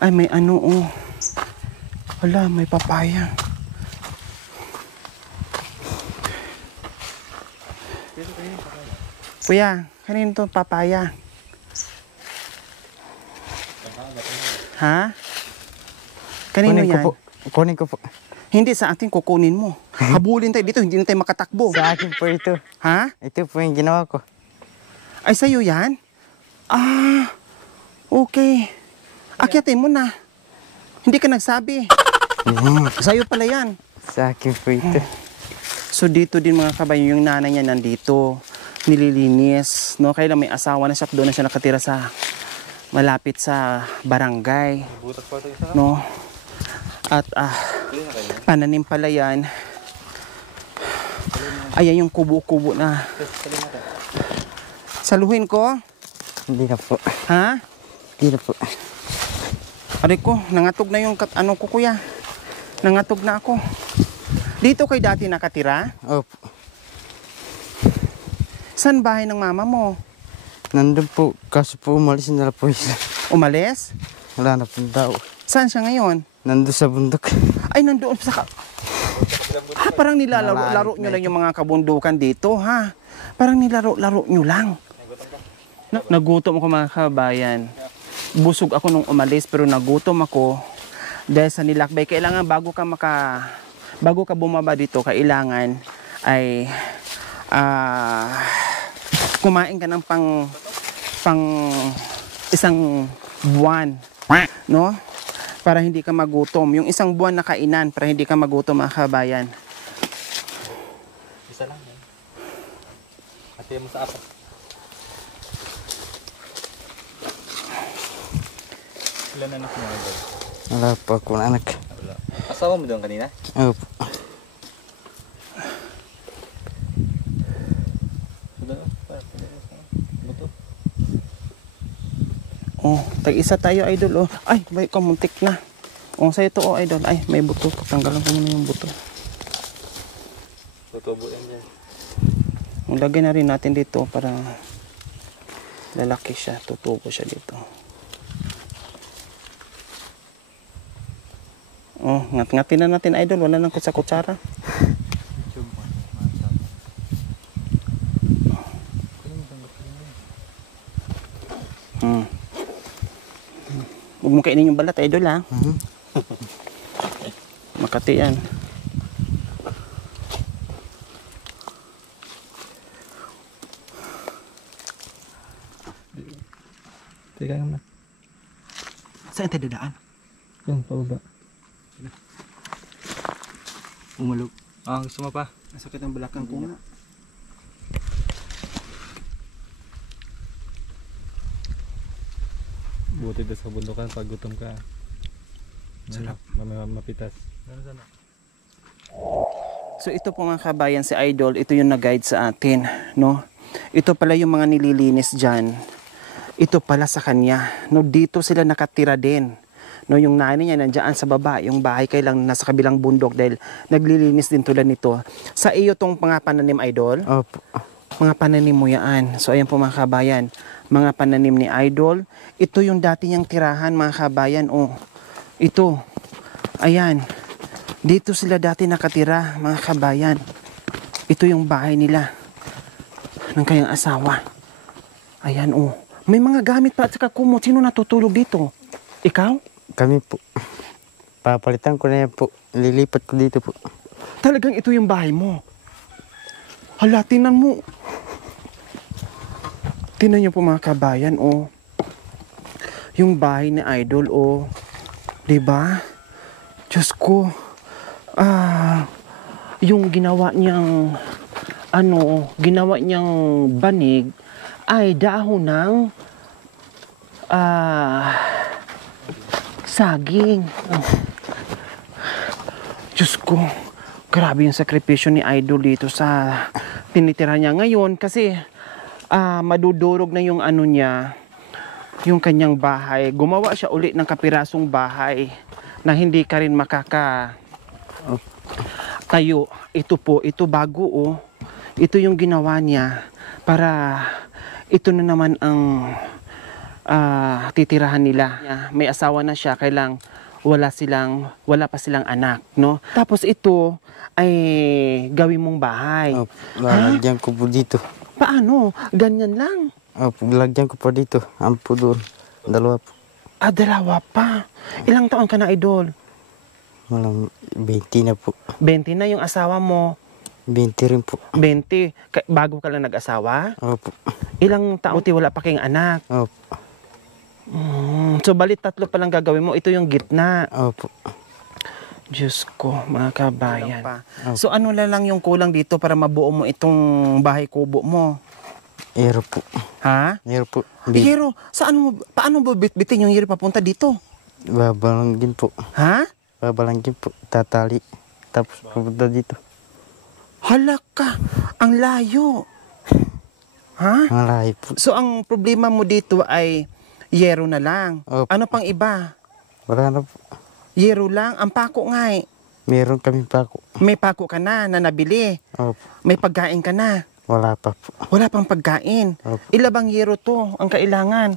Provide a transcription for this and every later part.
Ay, may ano, oh. Wala, may papaya. Kuya, kanino to papaya? Ha? Kanino Kunin ko yan? po. Kunin ko po. Hindi, sa atin kukunin mo. Habulin tayo dito, hindi na tayo makatakbo. Sa akin po ito. Ha? Ito po yung ginawa ko. Ay, sa'yo yan? Ah, okay. Akyatin mo na. Hindi ka nagsabi. Sa'yo pala yan. Sa akin po ito. So dito din mga kabayo, yung nanay niya nandito. Nililinis. No? Kaya lang may asawa na siya. Doon na siya nakatira sa malapit sa barangay. No? At pananim pala yan. Ayan yung kubo-kubo na. Saluhin ko? Hindi na po. Ha? Hindi na po. Aray ko, nangatog na yung ano ko kuya. Nangatog na ako. Dito kay dati nakatira? Opo. Saan bahay ng mama mo? Nandun po. Kaso po umalis na po isa. Umalis? Wala na po daw. Saan siya ngayon? Nandun sa bundok. Ay, nandoon sa Ha, parang nilalaro nyo lang yung mga kabundukan dito, ha? Parang nilaro-laro nyo lang. Nagutom ako mga kabayan. Busog ako nung umalis pero nagutom ako dahil sa nilakbay. Kailangan bago ka bumaba dito, kailangan ay kumain ka ng pang isang buwan, no? Para hindi ka magutom. Yung isang buwan na kainan para hindi ka magutom mga kabayan. Isa lang yan. Hati mo sa apat. Ilan anak mo? Wala po akong anak. Wala. Asawa mo doon kanina? Opo. Oh, tag-isa tayo idol. Oh. Ay, may kamuntik na. Oh, sa'yo to, oh idol. Ay, may buto. Tanggalan ko muna yung buto. Tutubo yan dyan. Lagay na rin natin dito para lalaki siya. Tutubo siya dito. Oh, ngat-ngatin na natin idol. Wala nang sa kutsara. Huwag mo kainin yung balat idol ha. Makati yan. Teka naman. Saan tayo dadaan? Yan, pababa. Umulog. Ah, gusto mo pa? Masakit ang balakang ko nga. Buti doon sa bundukan pag gutom ka. Sarap. Mapitas. So ito po mga kabayan, si Idol, ito yung nag-guide sa atin, no? Ito pala yung mga nililinis dyan. Ito pala sa kanya, no? Dito sila nakatira din. No, yung nanay niya nandiyan sa baba, yung bahay kay lang nasa kabilang bundok dahil naglilinis din tulad nito. Sa iyo tong mga pananim Idol? Opo. Mga pananim mo yan. So ayan po mga kabayan, mga pananim ni Idol. Ito yung dati niyang tirahan mga kabayan. Oh, ito. Ayan. Dito sila dati nakatira mga kabayan. Ito yung bahay nila ng kanyang asawa. Ayan oh. May mga gamit pa at saka kumot. Sino natutulog dito? Ikaw? Kami po. Papalitan ko na yan po. Lilipat ko dito po. Talagang ito yung bahay mo. Hala, tinan mo. Tinan niyo po mga kabayan, oh. Yung bahay ni Idol, oh. Diba? Diyos ko. Yung ginawa niyang, ginawa niyang banig ay dahon ng, saging. Oh. Diyos ko. Grabe yung sakripisyo ni Idol dito sa tinitira niya ngayon kasi madudurog na yung ano niya, yung kanyang bahay. Gumawa siya uli ng kapirasong bahay na hindi ka rin tayo. Ito po, ito bago oh. Ito yung ginawa niya para ito na naman ang titirahan nila. May asawa na siya, kailang wala pa silang anak, no? Tapos ito ay gawin mong bahay. Opo, lalagyan ko po dito. Paano? Ganyan lang. Opo, lalagyan ko po dito. Ampo doon. Dalawa po. Dalawa pa. Ilang taon ka na, Idol? Walang 20 na po. 20 na yung asawa mo. 20 rin po. 20. Bago ka lang nag-asawa? Opo. Ilang taon wala pa kayong anak? Opo. So, balit 3 pa lang gagawin mo. Ito yung gitna. Opo. Diyos ko, mga kabayan. So, ano na lang yung kulang dito para mabuo mo itong bahay kubo mo? Ero po. Ha? Ero po. Hero, paano mo bitbitin yung hero papunta dito? Babalangin po. Ha? Babalangin po. Tatali. Tapos pupunta dito. Halaka, ang layo. Ha? Ang lahi po. So, ang problema mo dito ay yero na lang. Opo. Ano pang iba? Wala na po. Yero lang? Ang pako nga eh. Meron kami pako. May pako ka na nabili. Opo. May pagkain ka na. Wala pa po. Wala pang pagkain. Opo. Ilabang yero to ang kailangan.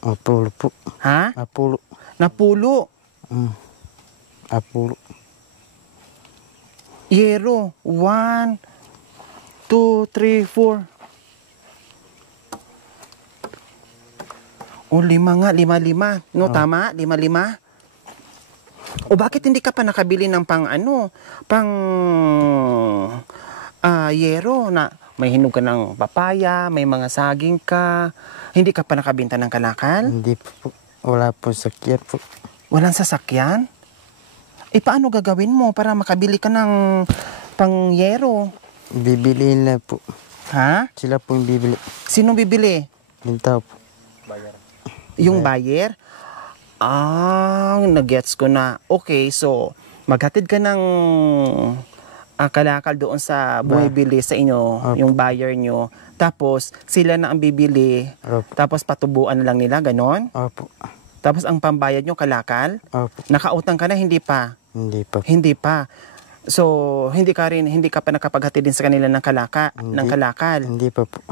Apulo po. Ha? Apulo. Napulo. Apulo. Yero. 1, 2, 3, 4. O, 5 nga. 5. No, tama? 5. O, bakit hindi ka pa nakabili ng yero na may hinog ka ng papaya, may mga saging ka. Hindi ka pa nakabenta ng kalakal? Hindi po. Wala po sakyan po. Walang sasakyan? Paano gagawin mo para makabili ka ng pangyero? Bibili na po. Ha? Sila po yung bibili. Sino bibili? Yung tao po. Yung buyer? Nagets ko na. Okay, so, maghatid ka ng kalakal doon sa bumibili sa inyo, yung buyer nyo. Tapos, sila na ang bibili. Opo. Tapos, patubuan na lang nila, ganon? Opo. Tapos, ang pambayad nyo, kalakal? Opo. Nakautang ka na, hindi pa? Hindi pa. Hindi pa. So, hindi ka pa nakapaghatid din sa kanila ng kalakal? Hindi pa po.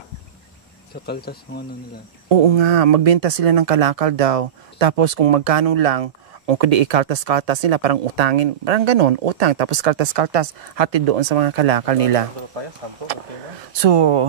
Sa kaltas yung ano nila. Oo nga, magbenta sila ng kalakal daw. Tapos kung magkano lang, o kundi ikaltas-kaltas nila, parang utangin, parang ganon, utang, tapos kaltas-kaltas, hatid doon sa mga kalakal nila. So,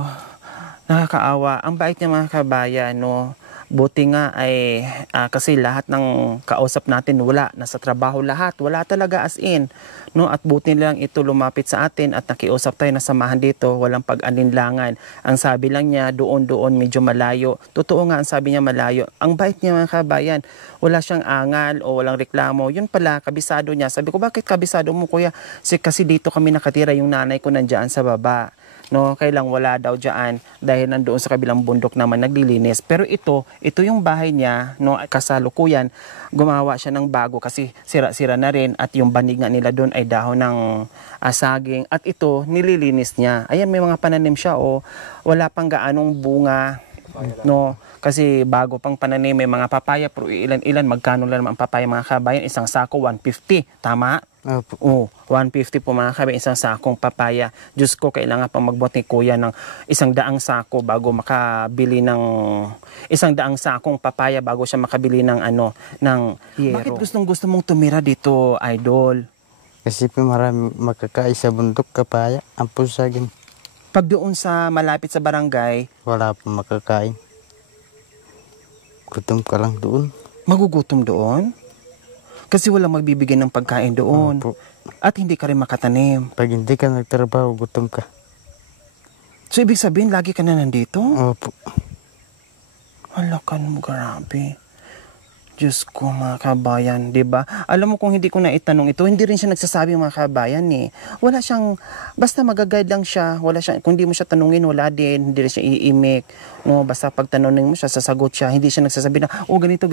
nakakaawa. Ang bait niya mga kabayan, no? Buti nga ay kasi lahat ng kausap natin nasa trabaho lahat, wala talaga as in, no? At buti lang ito lumapit sa atin at nakiusap tayo na samahan dito, walang pag-alinlangan. Ang sabi lang niya doon medyo malayo. Totoo nga ang sabi niya malayo. Ang bait niya mga kabayan, wala siyang angal o walang reklamo. Yun pala kabisado niya. Sabi ko, bakit kabisado mo kuya? Kasi dito kami nakatira, yung nanay ko nandiyan sa baba. No, kailang wala daw diyan dahil nandoon sa kabilang bundok naman naglilinis. Pero ito yung bahay niya, no, kasalukuyan gumawa siya ng bago kasi sira-sira na rin at yung banig nga nila doon ay dahon ng saging at ito nililinis niya. Ayan, may mga pananim siya wala pang gaanong bunga, no, kasi bago pang pananim, may mga papaya pero ilan magkano lang naman ang papaya mga kabayan, isang sako 150, tama? Opo. 150 po mga kabayan, isang sakong papaya. Diyos ko, kailangan pang magbuhat ni kuya ng 100 sako bago makabili ng 100 sakong papaya bago siya makabili ng ng yero. Bakit gusto mong tumira dito, Idol? Kasi po marami makakain sa bundok kapaya. Ang pusagin. Pag doon sa malapit sa barangay, Wala po makakain. Gutom ka lang doon. magugutom doon? Kasi walang magbibigay ng pagkain doon. Opo. At hindi ka rin makatanim. Pag hindi ka nagtrabaho, gutom ka. So, ibig sabihin, lagi ka na nandito? Opo. Halakan mo, grabe. Diyos ko, mga kabayan, 'di ba? Alam mo, kung hindi ko na itanong ito, hindi rin siya nagsasabi, mga kabayan eh. Wala siyang, basta mag-guide lang siya, wala siya, kung hindi mo siya tanungin, wala din, hindi rin siya iimik. No, basta pag tanungin mo siya, sasagot siya, hindi siya nagsasabi na, ganito.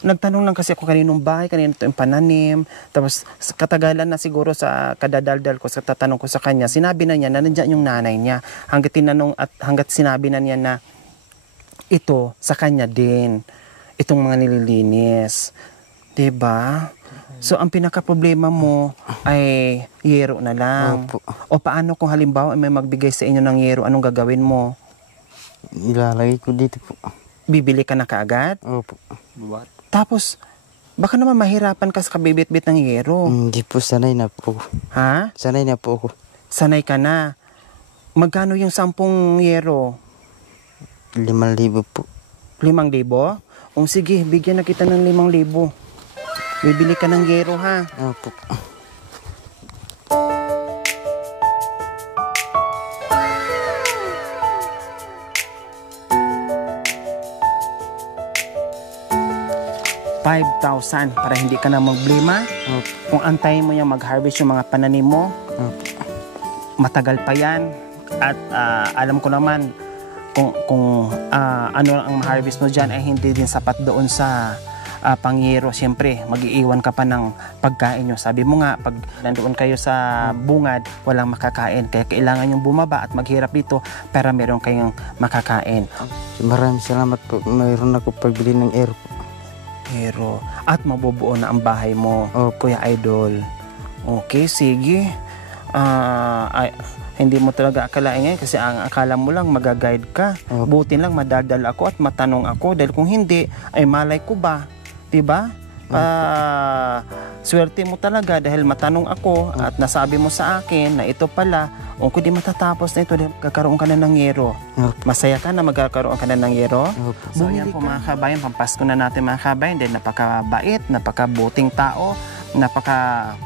Nagtanong lang kasi ako kaninong bahay, kanino ito yung pananim. Tapos, katagalan na siguro sa kadadaldal ko, sa tatanong ko sa kanya, sinabi na niya na nandiyan yung nanay niya. Hanggat tinanong at hanggat sinabi na niya na ito sa kanya din. Itong mga nililinis. 'Di ba? So, ang pinaka-problema mo ay yero na lang. Opo. O paano kung halimbawa may magbigay sa inyo ng yero, anong gagawin mo? Ilalagay ko dito po. Bibili ka na kaagad? Opo. Bubat. Tapos, baka naman mahirapan ka sa kabibit-bit ng yero. Hindi po, sanay na po ako. Ha? Sanay na po ako. Sanay ka na. Magkano yung 10 yero? 5,000 po. 5,000? O sige, bigyan na kita ng 5,000. Bibili ka ng yero, ha? Opo. ₱5,000 para hindi ka na magblema. Opo. Kung antayin mo yung mag-harvest yung mga pananim mo, Opo. matagal pa yan. At alam ko naman kung ano ang harvest mo dyan ay hindi din sapat doon sa pangyero. Siyempre, mag-iiwan ka pa ng pagkain nyo. Sabi mo nga, pag nandoon kayo sa bungad, walang makakain. Kaya kailangan yung bumaba at maghirap dito para meron kayong makakain. Maraming salamat po. Mayroon ako pagbili ng air po. Pero, at mabubuo na ang bahay mo, Kuya Idol. Okay, sige. Hindi mo talaga akalain yan kasi ang akala mo lang magaguide ka. Buti lang madaldal ako at matanong ako dahil kung hindi, ay malay ko ba? Diba? Swerte mo talaga dahil matanong ako at nasabi mo sa akin na ito pala, kung di matatapos na ito, kakaroon ka na ng yero. Masaya ka na magkakaroon ka na ng yero? So yan po mga kabayan, pampasko na natin mga kabayan dahil napakabait, napakabuting tao, napaka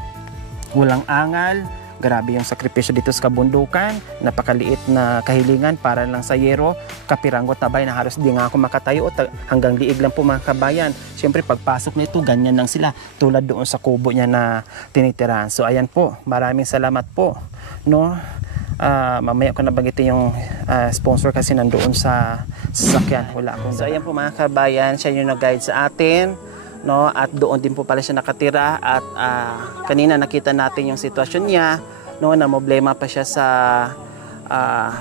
walang angal. Grabe yung sakripisyo dito sa kabundukan, napakaliit na kahilingan para lang sa yero, kapiranggot na bayan na halos di nga ako makatayo hanggang liig lang po mga kabayan. Siyempre pagpasok nito, ganyan lang sila, tulad doon sa kubo niya na tinitirahan. So ayan po, maraming salamat po. No? Mamaya ko nabanggitin yung sponsor kasi nandoon sa sasakyan. Wala akong. So ayan po mga kabayan, siya yung nag-guide sa atin. No, at doon din po pala siya nakatira at kanina nakita natin yung sitwasyon niya, no, na problema pa siya sa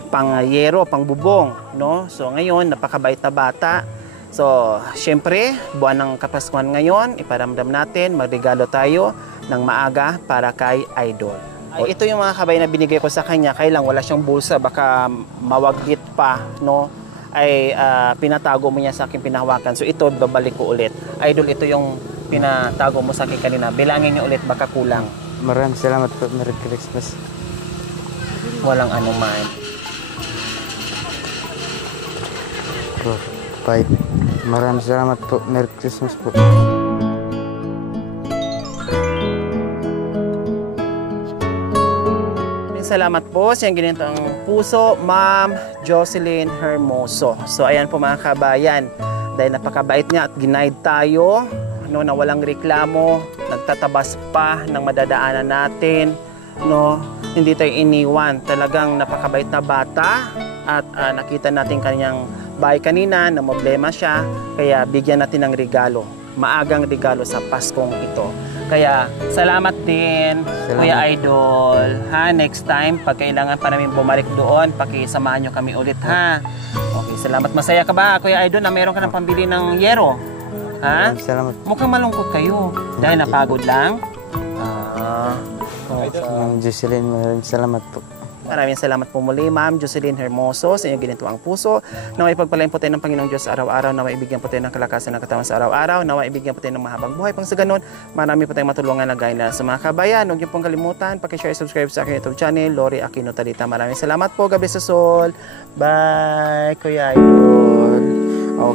pangyero, pangbubong, no. So ngayon napakabait na bata. So syempre, buwan ng Kapaskuhan ngayon, iparamdam natin, magregalo tayo ng maaga para kay Idol. Ay, ito yung mga kabay na binigay ko sa kanya, kailang wala siyang bulsa, baka mawaglit pa, no. Ay pinatago mo niya sa akin pinahawakan. So ito, babalik ko ulit. Idol, ito yung pinatago mo sa akin kanina. Bilangin niyo ulit, baka kulang. Maraming salamat po. Merry Christmas. Walang anuman. 5. Maraming salamat po. Merry Christmas po. Salamat po sa iyong ginitang puso, Ma'am Jocelyn Hermoso. So ayan po mga kabayan, dahil napakabait niya at ginaid tayo, no, na walang reklamo, nagtatabas pa ng madadaanan natin, no, hindi tayo iniwan. Talagang napakabait na bata at nakita natin kanyang bahay kanina na problema siya, kaya bigyan natin ng regalo, maagang regalo sa Paskong ito. Kaya salamat din, Kuya Idol. Ha, next time, pag kailangan pa namin bumalik doon, pakisamahan nyo kami ulit, ha? Okay, salamat. Masaya ka ba, Kuya Idol, na meron ka ng pambili ng yero? Ha? Salamat. Mukhang malungkot kayo. Dahil napagod lang? Ma'am Jocelyn, maraming salamat po. Maraming salamat po muli, Ma'am Jocelyn Hermoso, sa inyong ginituang puso. Naway pagpalain po tayo ng Panginoong Diyos araw-araw. Naway ibigyan po tayo ng kalakasan ng katawan sa araw-araw. Naway ibigyan po tayo ng mahabang buhay. Pang sa ganun, marami po tayong matulungan na gaya na sa mga kabayan. Huwag niyo pong kalimutan, pakishare, subscribe sa aking YouTube channel, Lori Aquino Talita. Maraming salamat po. Gabi sa Sol. Bye, Kuya Idol.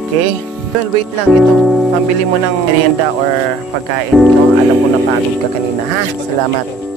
Okay. Well, wait lang. Ito, pambili mo ng merienda or pagkain. No? Alam ko napagod ka kanina, ha? Salamat.